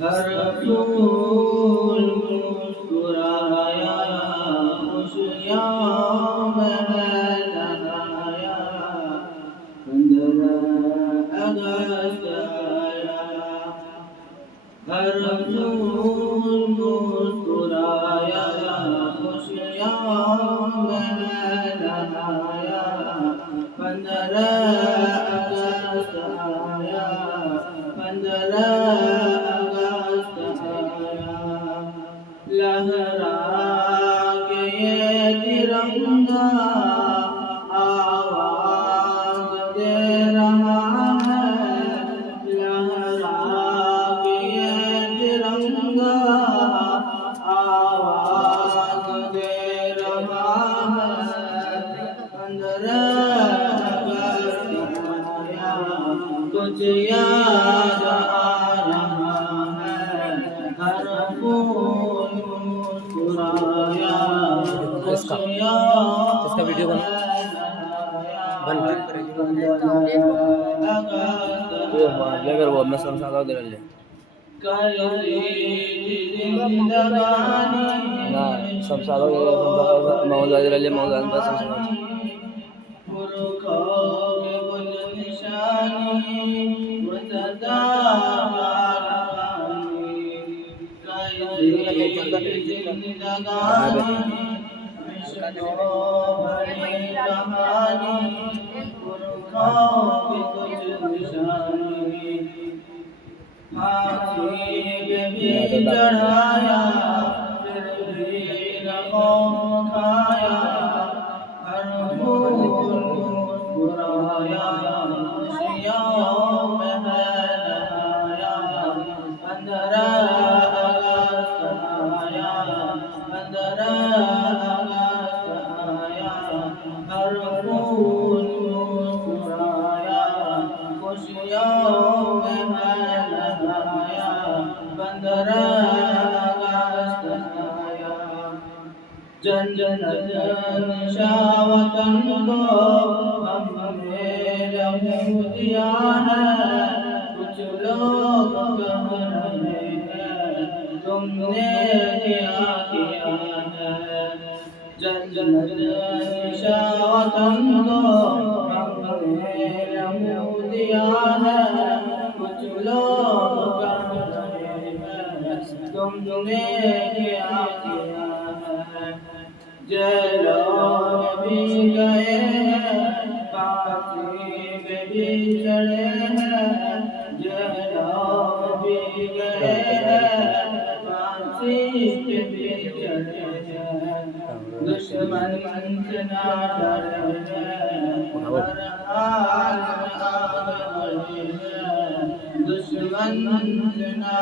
हर फूल मुस्कुराया, खुशियों में नहाया। 15 अगस्त आया, हर फूल मुस्कुराया, खुशियों में नहाया। 15 अगस्त आया, 15 अगस्त आया। लहरा के ये तिरंगा आवाज दे रहा है। लहरा के ये तिरंगा आवाज दे रहा है। 15 अगस्त आया, कुछ याद आ रहा है। हर फूल मुस्कुराया, इसका वीडियो बन अगर वो मैं समझा दे रहे ना समझा मौला दे रहे मौला बस समझा चढ़ाया फिर भी न खौफ खाया। हर फूल मुस्कुराया, खुशियों में नहाया। 15 अगस्त आया, 15 अगस्त आया। हर फूल मुस्कुराया, खुशियों में नहाया। 15 अगस्त आया। जन जन शावतन को हमने लहू दिया है। कुछ लोग कह रहे हैं तुमने क्या किया है। जन जन शावतन को हमने लहू दिया है। कुछ लोग कह रहे हैं तुमने क्या किया है। जेलों में भी गए हैं, फांसी पे भी चढ़े हैं। जेलों में भी गए हैं, फांसी पे भी चढ़े हैं। दुश्मन से ना डरे हैं, हर हाल में आगे बढ़े हैं। दुश्मन से ना